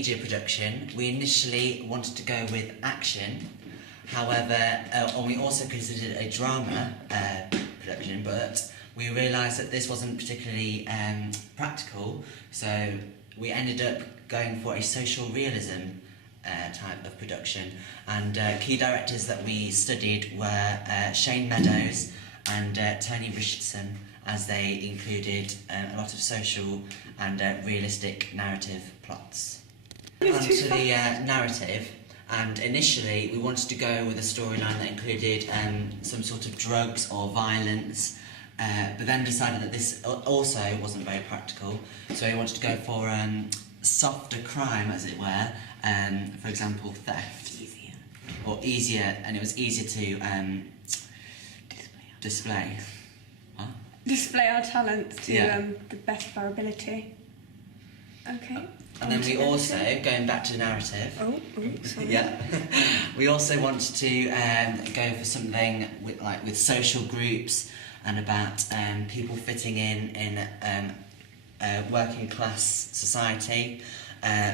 media production, we initially wanted to go with action. However, and we also considered a drama production, but we realised that this wasn't particularly practical, so we ended up going for a social realism type of production. And key directors that we studied were Shane Meadows and Tony Richardson, as they included a lot of social and realistic narrative plots. Onto the narrative, and initially we wanted to go with a storyline that included some sort of drugs or violence, but then decided that this also wasn't very practical, so we wanted to go for softer crime, as it were, for example theft. Easier, and it was easier to display. What? Display our talents to the best of our ability. Okay. And then we also, going back to the narrative, sorry. yeah, we also wanted to go for something with social groups and about people fitting in a working class society,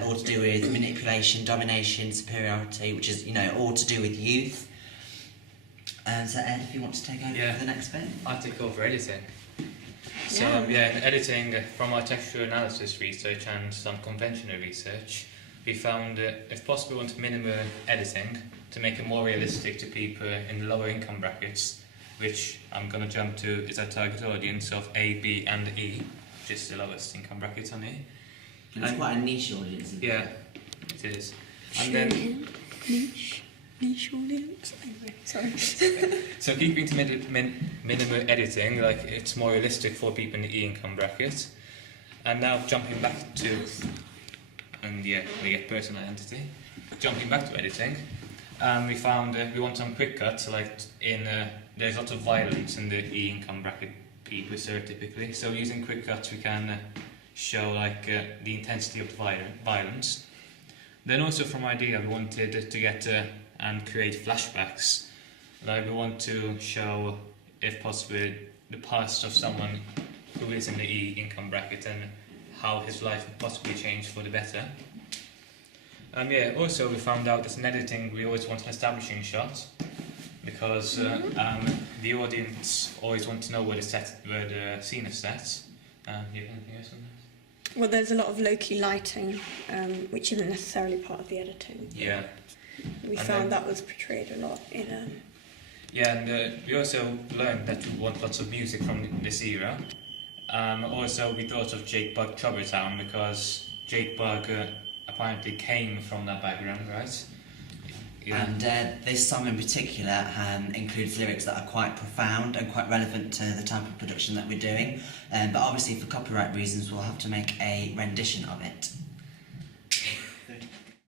all to do with manipulation, domination, superiority, which is, all to do with youth. So Ed, if you want to take over for the next bit. I'll take over editing. So editing, from our textual analysis research and some conventional research, we found if possible we want minimal editing to make it more realistic to people in lower income brackets, which I'm going to jump to is our target audience of A, B and E, which is the lowest income brackets on E. And it's quite a niche audience, isn't it? Yeah, it is. And then niche audience. Anyway, sorry. So keeping to minimal editing, it's more realistic for people in the E income bracket. And now jumping back to, we get personal identity. Jumping back to editing, we found we want some quick cuts. There's lots of violence in the E income bracket people stereotypically. So using quick cuts, we can show the intensity of the violence. Then also from idea, we wanted to get and create flashbacks. We want to show, if possible, the past of someone who is in the E income bracket and how his life would possibly change for the better. Also we found out that in editing we always want an establishing shot, because the audience always want to know where the scene is set. You have anything else on that? Well, there's a lot of low-key lighting, which isn't necessarily part of the editing. Yeah. We found that was portrayed a lot in and we also learned that we want lots of music from this era. Also, we thought of Jake Bugg Troubletown, because Jake Bugg apparently came from that background, right? Yeah. And this song in particular includes lyrics that are quite profound and quite relevant to the type of production that we're doing. But obviously for copyright reasons we'll have to make a rendition of it.